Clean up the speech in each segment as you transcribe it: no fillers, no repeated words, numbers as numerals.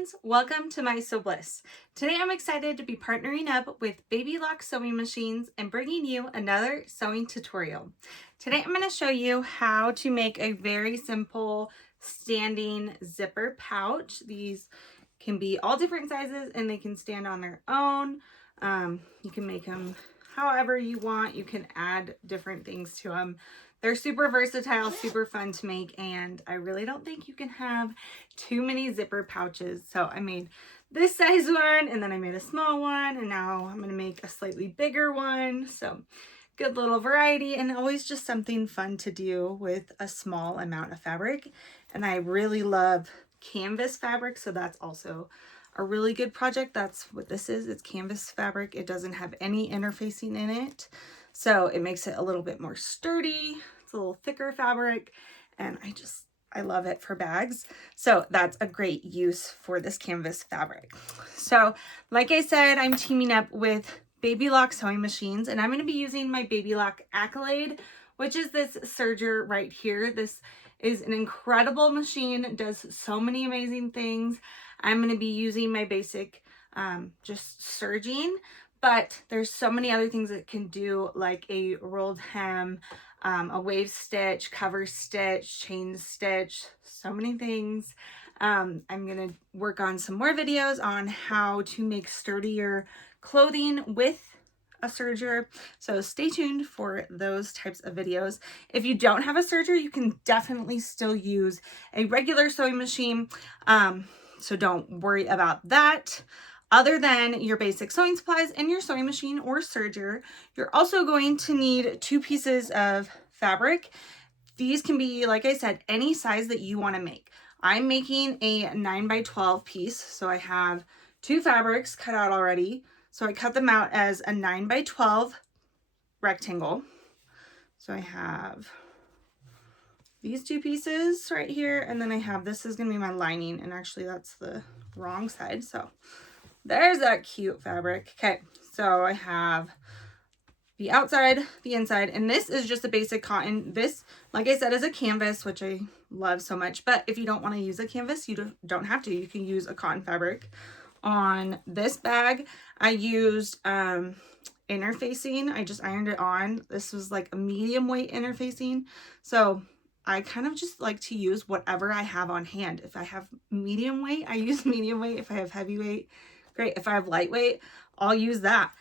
friends, welcome to My Sew Bliss. Today I'm excited to be partnering up with Baby Lock Sewing Machines and bringing you another sewing tutorial. Today I'm going to show you how to make a very simple standing zipper pouch. These can be all different sizes and they can stand on their own. You can make them however you want. You can add different things to them. They're super versatile, super fun to make, and I really don't think you can have too many zipper pouches. So I made this size one, and then I made a small one, and now I'm gonna make a slightly bigger one. So good little variety, and always just something fun to do with a small amount of fabric. And I really love canvas fabric, so that's also a really good project. That's what this is. It's canvas fabric. It doesn't have any interfacing in it, so it makes it a little bit more sturdy. It's a little thicker fabric, and I love it for bags. So that's a great use for this canvas fabric. So like I said, I'm teaming up with Baby Lock Sewing Machines, and I'm going to be using my Baby Lock Accolade, which is this serger right here. This is an incredible machine. It does so many amazing things. I'm going to be using my basic just serging, but there's so many other things it can do, like a rolled hem, a wave stitch, cover stitch, chain stitch, so many things. I'm going to work on some more videos on how to make sturdier clothing with a serger, so stay tuned for those types of videos. If you don't have a serger, you can definitely still use a regular sewing machine, so don't worry about that. Other than your basic sewing supplies and your sewing machine or serger, you're also going to need 2 pieces of fabric. These can be, like I said, any size that you want to make. I'm making a 9x12 piece, so I have 2 fabrics cut out already. So I cut them out as a 9x12 rectangle. So I have these 2 pieces right here, and then I have, this is going to be my lining, and actually that's the wrong side. So there's that cute fabric. Okay, so I have the outside, the inside, and this is just a basic cotton. This, like I said, is a canvas, which I love so much, but if you don't want to use a canvas, you don't have to. You can use a cotton fabric. On this bag, I used interfacing. I just ironed it on. This was like a medium weight interfacing, so I kind of just like to use whatever I have on hand. If I have medium weight, I use medium weight. If I have heavyweight, great. If I have lightweight, I'll use that.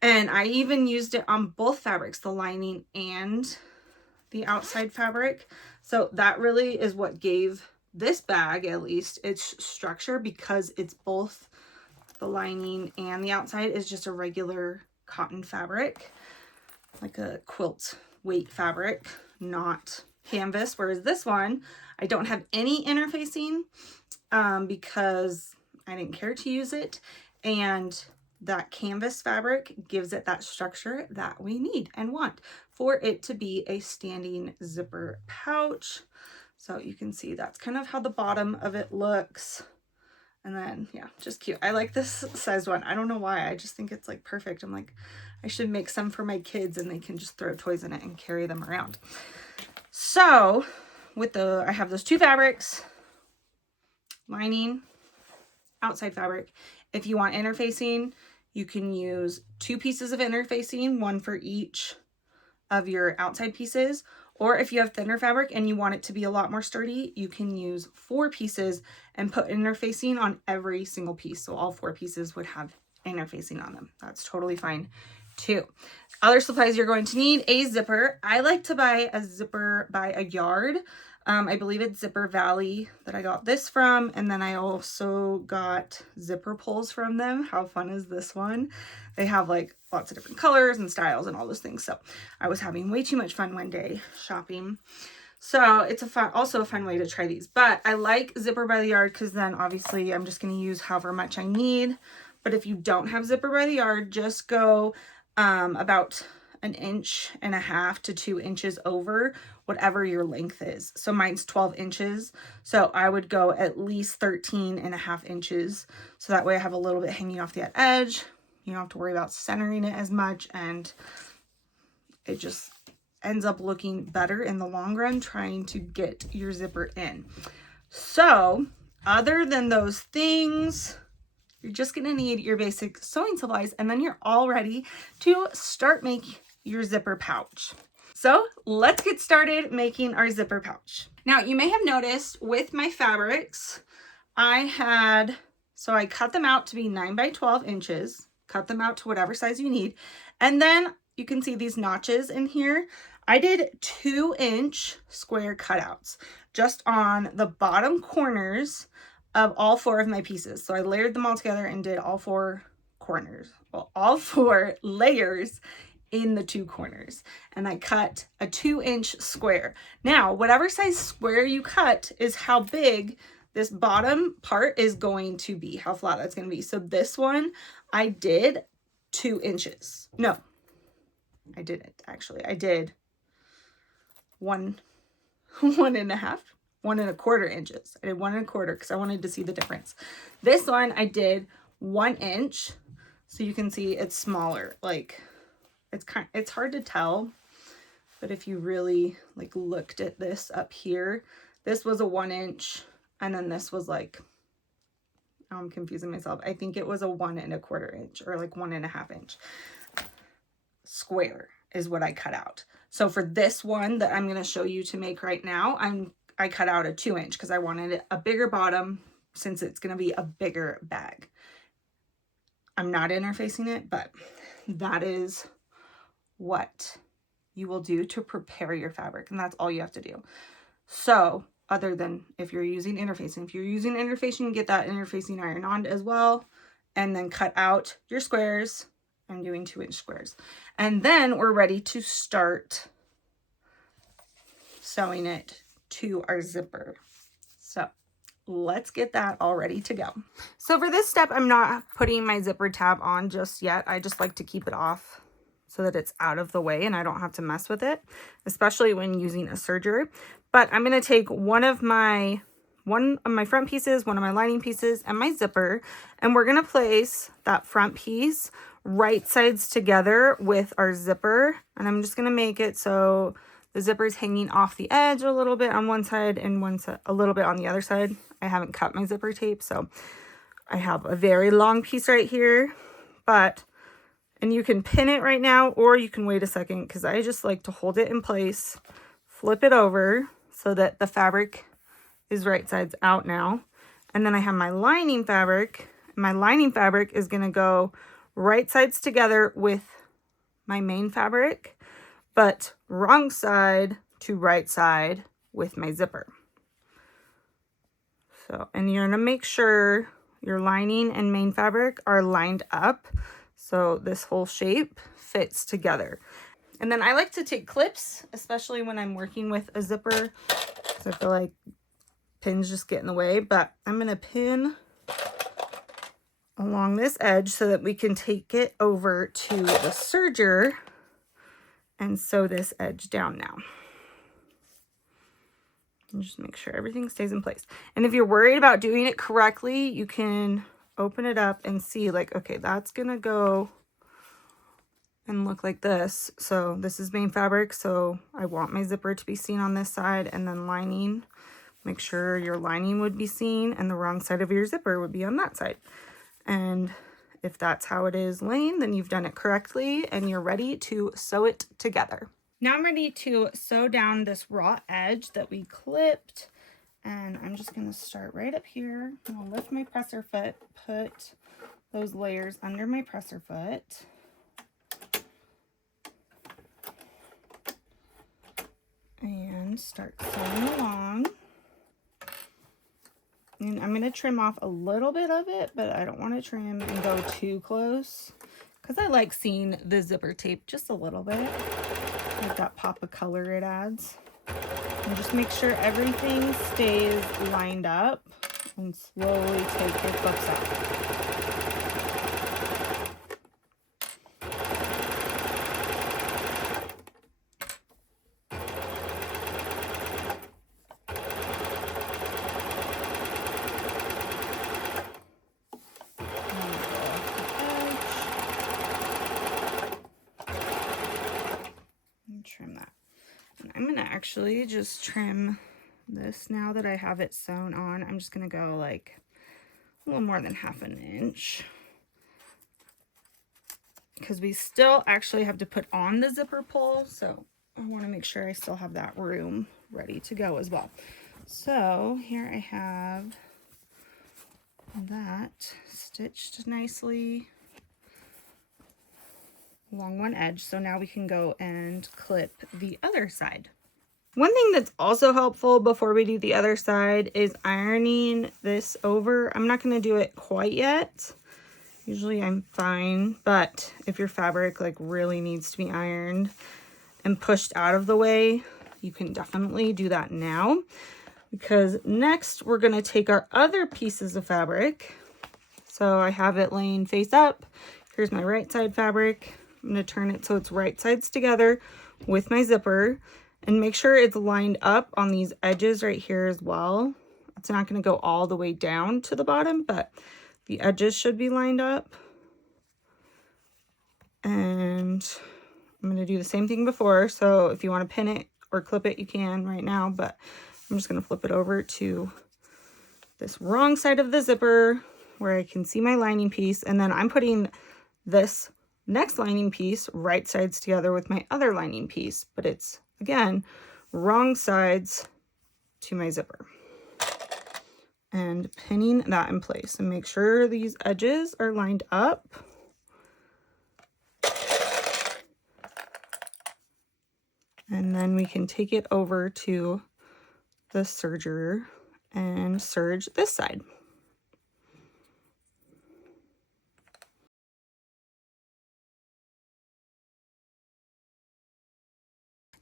And I even used it on both fabrics, the lining and the outside fabric. So that really is what gave this bag, at least, its structure, because it's both the lining and the outside is just a regular cotton fabric, like a quilt weight fabric, not canvas. Whereas this one, I don't have any interfacing because I didn't care to use it, and that canvas fabric gives it that structure that we need and want for it to be a standing zipper pouch. So you can see that's kind of how the bottom of it looks. And then, yeah, just cute. I like this size one. I don't know why. I just think it's like perfect. I'm like, I should make some for my kids and they can just throw toys in it and carry them around. So with I have those 2 fabrics, lining, outside fabric. If you want interfacing, you can use 2 pieces of interfacing, 1 for each of your outside pieces. Or if you have thinner fabric and you want it to be a lot more sturdy, you can use 4 pieces and put interfacing on every single piece. So all 4 pieces would have interfacing on them. That's totally fine too. Other supplies you're going to need: a zipper. I like to buy a zipper by a yard. I believe it's Zipper Valley that I got this from, and then I also got zipper pulls from them. How fun is this one? They have like lots of different colors and styles and all those things. So I was having way too much fun one day shopping. So it's also a fun way to try these. But I like Zipper by the Yard because then obviously I'm just going to use however much I need. But if you don't have Zipper by the Yard, just go about 1.5 to 2 inches over whatever your length is. So mine's 12 inches. So I would go at least 13.5 inches. So that way I have a little bit hanging off the edge. You don't have to worry about centering it as much, and it just ends up looking better in the long run trying to get your zipper in. So Other than those things, you're just gonna need your basic sewing supplies, and then you're all ready to start making your zipper pouch. So let's get started making our zipper pouch. Now you may have noticed with my fabrics, I cut them out to be 9 by 12 inches, cut them out to whatever size you need. And then you can see these notches in here. I did 2-inch square cutouts just on the bottom corners of all 4 of my pieces. So I layered them all together and did all 4 corners, well, all 4 layers in the 2 corners, and I cut a 2-inch square. Now, whatever size square you cut is how big this bottom part is going to be, how flat that's going to be. So this one, I did 2 inches. No, I didn't actually. I did 1.25 inches. I did 1.25 because I wanted to see the difference. This one I did 1 inch, so you can see it's smaller. Like it's hard to tell, but if you really like looked at this up here, this was a 1 inch, and then this was like, I'm confusing myself. I think it was a 1.25 inch or like 1.5 inch square is what I cut out. So for this one that I'm going to show you to make right now, I cut out a 2 inch because I wanted a bigger bottom since it's going to be a bigger bag. I'm not interfacing it, but that is what you will do to prepare your fabric, and that's all you have to do. So other than if you're using interfacing, get that interfacing iron on as well, and then cut out your squares. I'm doing 2-inch squares, and then we're ready to start sewing it to our zipper. So let's get that all ready to go. So for this step, I'm not putting my zipper tab on just yet. I just like to keep it off so that it's out of the way and I don't have to mess with it, especially when using a serger. But I'm going to take one of my front pieces, one of my lining pieces, and my zipper, and we're going to place that front piece right sides together with our zipper. And I'm just going to make it so the zipper is hanging off the edge a little bit on one side and a little bit on the other side. I haven't cut my zipper tape, so I have a very long piece right here, and you can pin it right now, or you can wait a second, because I just like to hold it in place, flip it over so that the fabric is right sides out now. And then I have my lining fabric. My lining fabric is going to go right sides together with my main fabric, but wrong side to right side with my zipper. So, and you're going to make sure your lining and main fabric are lined up so this whole shape fits together. And then I like to take clips, especially when I'm working with a zipper, because I feel like pins just get in the way. But I'm going to pin along this edge so that we can take it over to the serger and sew this edge down now. And just make sure everything stays in place. And if you're worried about doing it correctly, you can open it up and see, like, okay, that's gonna go and look like this. So this is main fabric, so I want my zipper to be seen on this side, and then lining, make sure your lining would be seen and the wrong side of your zipper would be on that side. And if that's how it is laying, then you've done it correctly and you're ready to sew it together. Now I'm ready to sew down this raw edge that we clipped, and I'm just going to start right up here. I'll lift my presser foot, put those layers under my presser foot, and start sewing along. And I'm going to trim off a little bit of it, but I don't want to trim and go too close, because I like seeing the zipper tape just a little bit, like that pop of color it adds. And just make sure everything stays lined up, and slowly take your clips out. And trim that. And I'm going to actually just trim this, now that I have it sewn on, I'm just going to go like a little more than 1/2 inch, because we still actually have to put on the zipper pull, so I want to make sure I still have that room ready to go as well. So here I have that stitched nicely along one edge. So now we can go and clip the other side. One thing that's also helpful before we do the other side is ironing this over. I'm not going to do it quite yet. Usually I'm fine, but if your fabric like really needs to be ironed and pushed out of the way, you can definitely do that now, because next we're going to take our other pieces of fabric. So I have it laying face up. Here's my right side fabric. I'm going to turn it so it's right sides together with my zipper, and make sure it's lined up on these edges right here as well. It's not going to go all the way down to the bottom, but the edges should be lined up. And I'm going to do the same thing before. So if you want to pin it or clip it, you can right now, but I'm just going to flip it over to this wrong side of the zipper where I can see my lining piece. And then I'm putting this next lining piece right sides together with my other lining piece, but it's, again, wrong sides to my zipper. And pinning that in place, and make sure these edges are lined up. And then we can take it over to the serger and serge this side.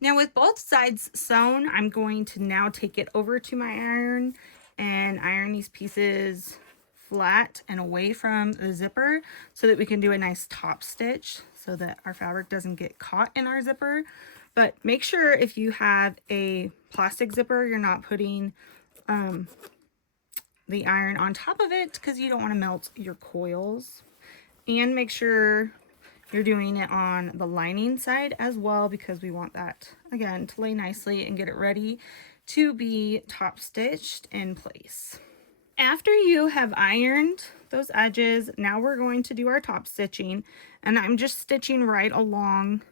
Now with both sides sewn, I'm going to now take it over to my iron and iron these pieces flat and away from the zipper so that we can do a nice top stitch so that our fabric doesn't get caught in our zipper. But make sure if you have a plastic zipper, you're not putting the iron on top of it, because you don't want to melt your coils. And make sure you're doing it on the lining side as well, because we want that, again, to lay nicely and get it ready to be top stitched in place. After you have ironed those edges, now we're going to do our top stitching, and I'm just stitching right along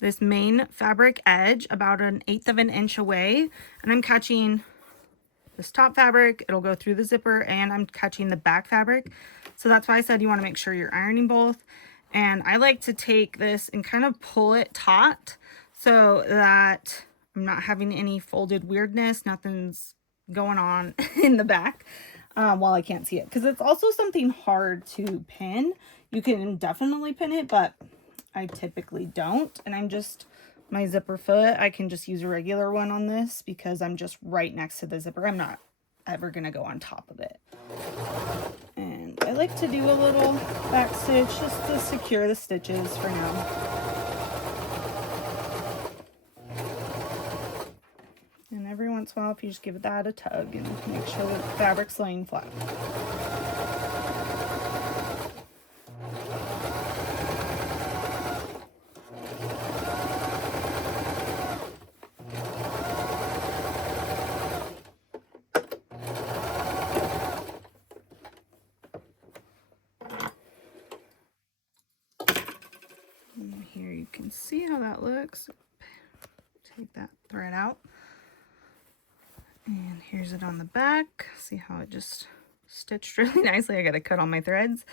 this main fabric edge about 1/8 of an inch away, and I'm catching this top fabric, it'll go through the zipper, and I'm catching the back fabric. So that's why I said you want to make sure you're ironing both. And I like to take this and kind of pull it taut so that I'm not having any folded weirdness, nothing's going on in the back while I can't see it, because it's also something hard to pin. You can definitely pin it, but I typically don't. And I'm just, my zipper foot, I can just use a regular one on this because I'm just right next to the zipper. I'm not ever gonna go on top of it. And I like to do a little back stitch just to secure the stitches for now. And every once in a while, if you just give that a tug and make sure the fabric's laying flat. And here you can see how that looks. Take that thread out. And here's it on the back. See how it just stitched really nicely. I got to cut all my threads.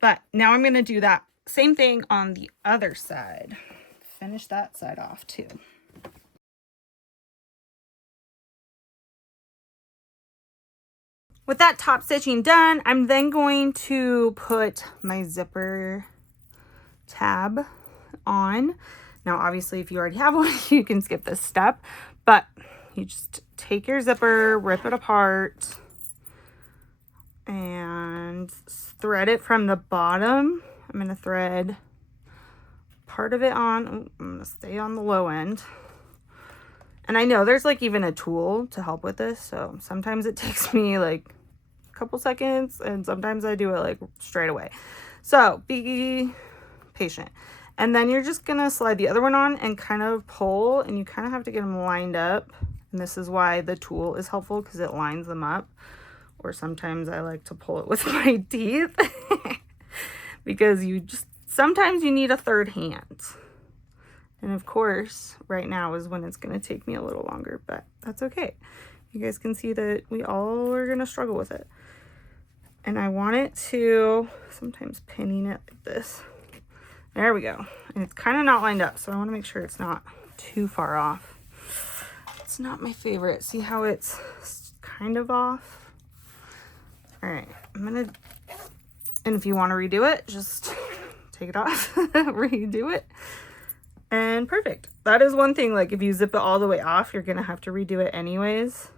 But now I'm going to do that same thing on the other side. Finish that side off too. With that top stitching done, I'm then going to put my zipper tab on. Now, obviously, if you already have one, you can skip this step, but you just take your zipper, rip it apart, and thread it from the bottom. I'm going to thread part of it on. I'm going to stay on the low end. And I know there's like even a tool to help with this, so sometimes it takes me like a couple seconds, and sometimes I do it like straight away. So be patient. And then you're just gonna slide the other one on and kind of pull, and you kind of have to get them lined up And this is why the tool is helpful, because it lines them up. Or sometimes I like to pull it with my teeth because sometimes you need a third hand. And of course, right now is when it's going to take me a little longer, but that's okay. You guys can see that we all are going to struggle with it. And I want it to, sometimes pinning it like this. There we go. And it's kind of not lined up, so I want to make sure it's not too far off. It's not my favorite. See how it's kind of off? All right, and if you want to redo it, just take it off, redo it, and perfect. That is one thing, like if you zip it all the way off, you're gonna have to redo it anyways.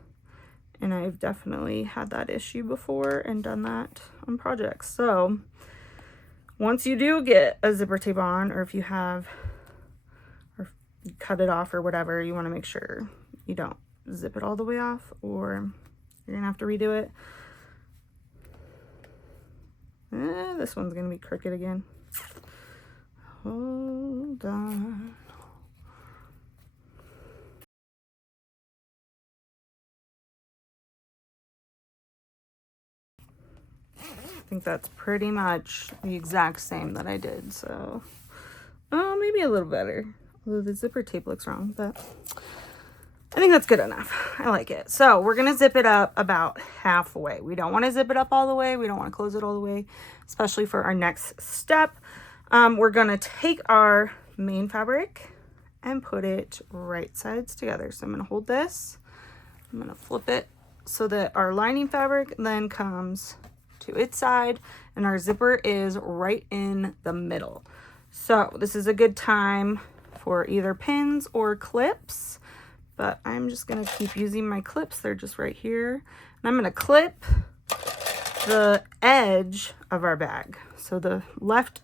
And I've definitely had that issue before and done that on projects. So once you do get a zipper tape on, or if you have, or you cut it off or whatever, you want to make sure you don't zip it all the way off, or you're gonna have to redo it. This one's gonna be crooked again. Hold on. I think that's pretty much the exact same that I did, so maybe a little better. Although the zipper tape looks wrong, but I think that's good enough. I like it. So we're gonna zip it up about halfway. We don't want to zip it up all the way. We don't want to close it all the way, especially for our next step. We're gonna take our main fabric and put it right sides together. So I'm gonna hold this, I'm gonna flip it so that our lining fabric then comes to its side and our zipper is right in the middle. So this is a good time for either pins or clips, but I'm just gonna keep using my clips. They're just right here. And I'm gonna clip the edge of our bag. So the left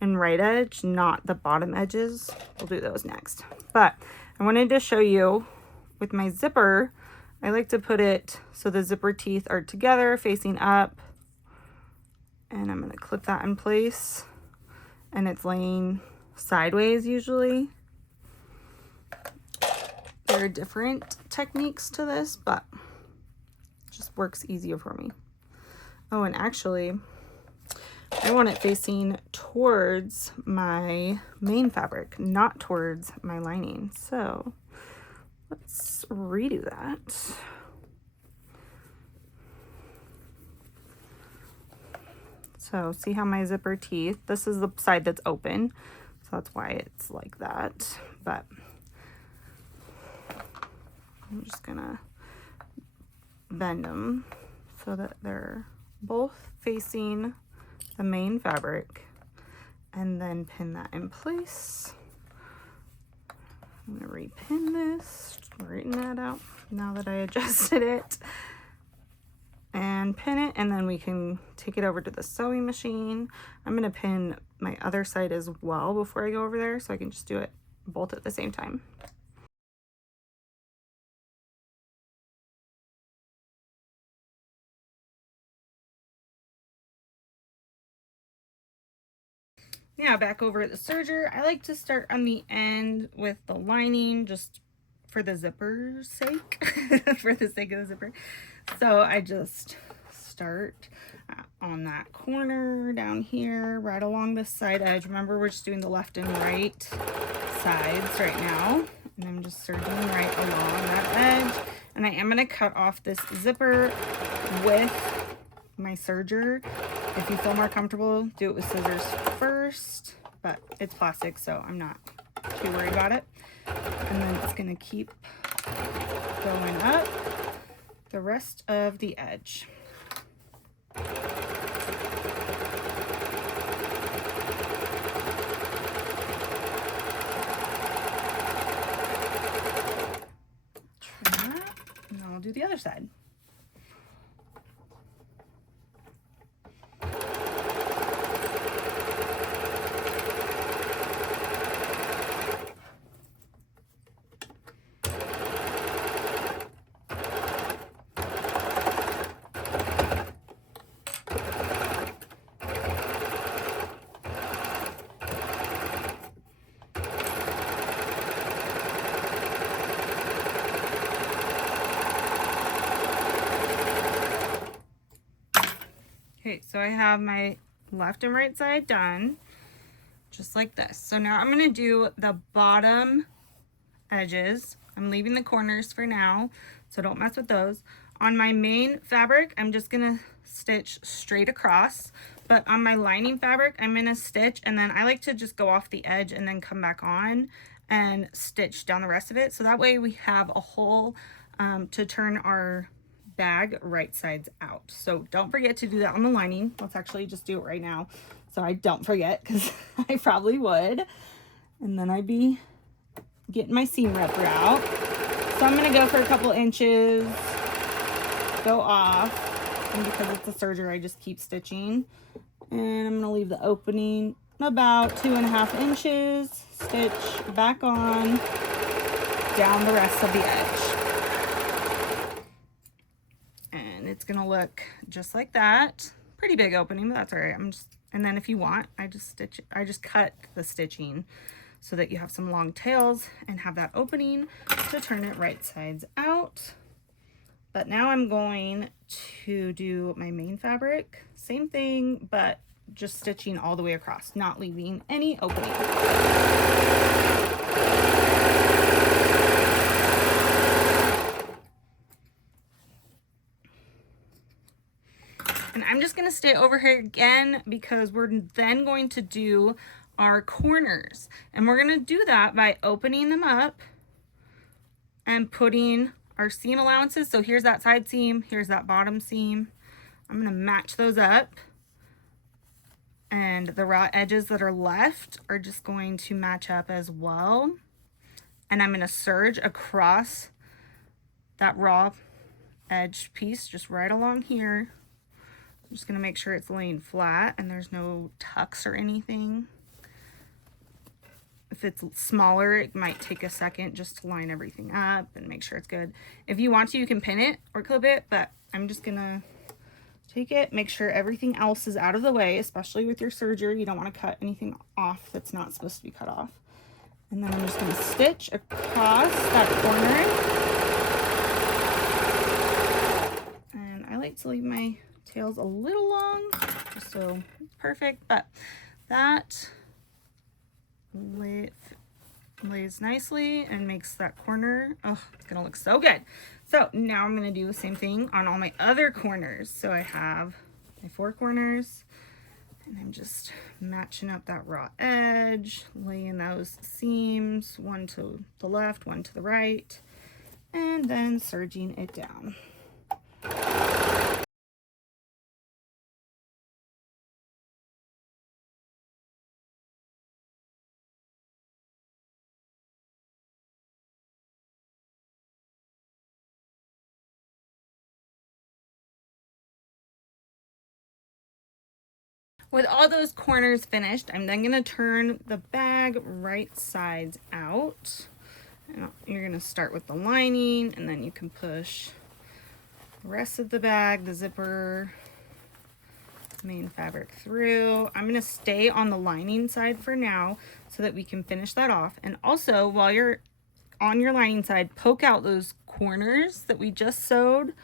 and right edge, not the bottom edges. We'll do those next. But I wanted to show you with my zipper, I like to put it so the zipper teeth are together facing up. And I'm gonna clip that in place. And it's laying sideways usually. There are different techniques to this, but it just works easier for me. Oh, and actually, I want it facing towards my main fabric, not towards my lining. So let's redo that. So see how my zipper teeth, this is the side that's open, so that's why it's like that. But I'm just gonna bend them so that they're both facing the main fabric and then pin that in place. I'm gonna repin this, straighten that out now that I adjusted it, and pin it, and then we can take it over to the sewing machine. I'm gonna pin my other side as well before I go over there, so I can just do it both at the same time. Now back over at the serger, I like to start on the end with the lining just for the zipper's sake, for the sake of the zipper. So I just start on that corner down here, right along this side edge. Remember, we're just doing the left and right sides right now. And I'm just serging right along that edge. And I am gonna cut off this zipper with my serger. If you feel more comfortable, do it with scissors first, but it's plastic, so I'm not too worried about it. And then it's gonna keep going up the rest of the edge. Try that, and then I'll do the other side. Okay, so I have my left and right side done, just like this. So now I'm gonna do the bottom edges. I'm leaving the corners for now, so don't mess with those. On my main fabric, I'm just gonna stitch straight across, but on my lining fabric, I'm gonna stitch, and then I like to just go off the edge and then come back on and stitch down the rest of it. So that way we have a hole to turn our bag right sides out. So don't forget to do that on the lining. Let's actually just do it right now so I don't forget, because I probably would. And then I'd be getting my seam ripper out. So I'm gonna go for a couple inches, go off, and because it's a serger, I just keep stitching. And I'm gonna leave the opening about 2.5 inches, stitch back on, down the rest of the edge. And it's gonna look just like that. Pretty big opening, but that's all right. And then if you want, I just cut the stitching so that you have some long tails and have that opening to turn it right sides out. But now I'm going to do my main fabric. Same thing, but just stitching all the way across, not leaving any opening. And I'm just gonna stay over here again because we're then going to do our corners. And we're gonna do that by opening them up and putting our seam allowances. So here's that side seam, here's that bottom seam. I'm gonna match those up. And the raw edges that are left are just going to match up as well. And I'm gonna serge across that raw edge piece just right along here. I'm just gonna make sure it's laying flat and there's no tucks or anything. If it's smaller, it might take a second just to line everything up and make sure it's good. If you want to, you can pin it or clip it, but I'm just gonna take it, make sure everything else is out of the way, especially with your serger. You don't want to cut anything off that's not supposed to be cut off. And then I'm just gonna stitch across that corner. And I like to leave my tails a little long, just so it's perfect, but that lays nicely and makes that corner, oh, it's gonna look so good. So now I'm gonna do the same thing on all my other corners. So I have my 4 corners, and I'm just matching up that raw edge, laying those seams, one to the left, one to the right, and then serging it down. With all those corners finished, I'm then gonna turn the bag right sides out. You're gonna start with the lining, and then you can push the rest of the bag, the zipper, main fabric through. I'm gonna stay on the lining side for now so that we can finish that off. And also, while you're on your lining side, poke out those corners that we just sewed,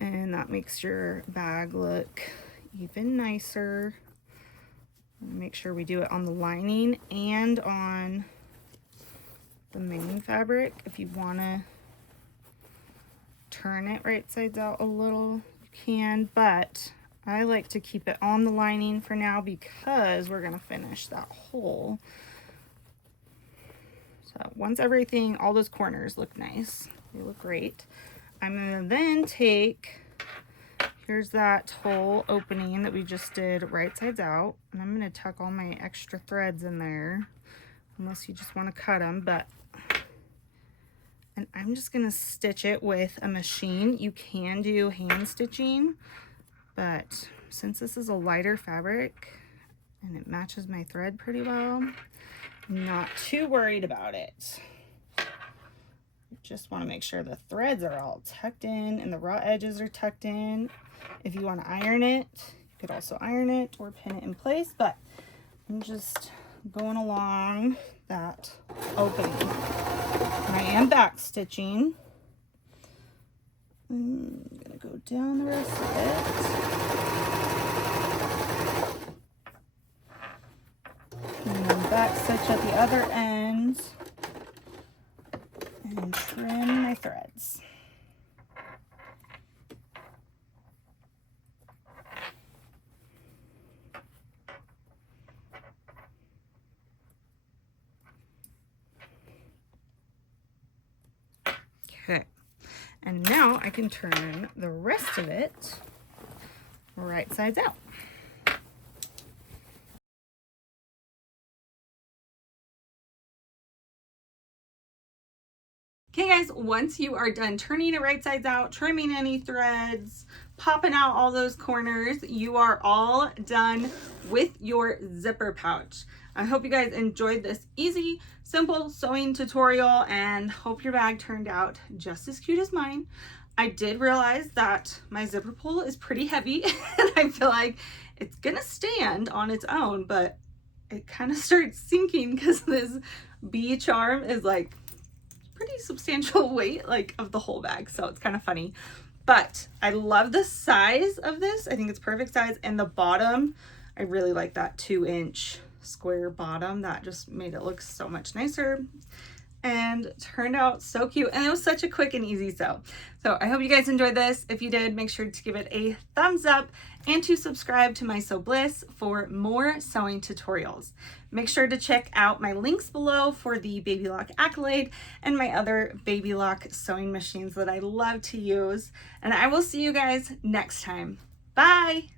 and that makes your bag look even nicer. Make sure we do it on the lining and on the main fabric. If you want to turn it right sides out a little, you can, but I like to keep it on the lining for now because we're going to finish that hole. So once everything, all those corners look nice, they look great, I'm going to then take, here's that hole opening that we just did right sides out, and I'm going to tuck all my extra threads in there, unless you just want to cut them, and I'm just going to stitch it with a machine. You can do hand stitching, but since this is a lighter fabric and it matches my thread pretty well, I'm not too worried about it. Just want to make sure the threads are all tucked in and the raw edges are tucked in. If you want to iron it, you could also iron it or pin it in place, but I'm just going along that opening. And I am back stitching. I'm gonna go down the rest of it. back stitch at the other end and trim my threads. Okay, and now I can turn the rest of it right sides out. Okay guys, once you are done turning it right sides out, trimming any threads, popping out all those corners, you are all done with your zipper pouch. I hope you guys enjoyed this easy, simple sewing tutorial and hope your bag turned out just as cute as mine. I did realize that my zipper pull is pretty heavy and I feel like it's gonna stand on its own, but it kind of starts sinking because this bee charm is like pretty substantial weight like of the whole bag, so it's kind of funny. But I love the size of this. I think it's perfect size, and the bottom, I really like that 2-inch square bottom. That just made it look so much nicer and turned out so cute, and it was such a quick and easy sew. So I hope you guys enjoyed this. If you did, make sure to give it a thumbs up and to subscribe to My Sew Bliss for more sewing tutorials. Make sure to check out my links below for the Baby Lock Accolade and my other Baby Lock sewing machines that I love to use, and I will see you guys next time. Bye!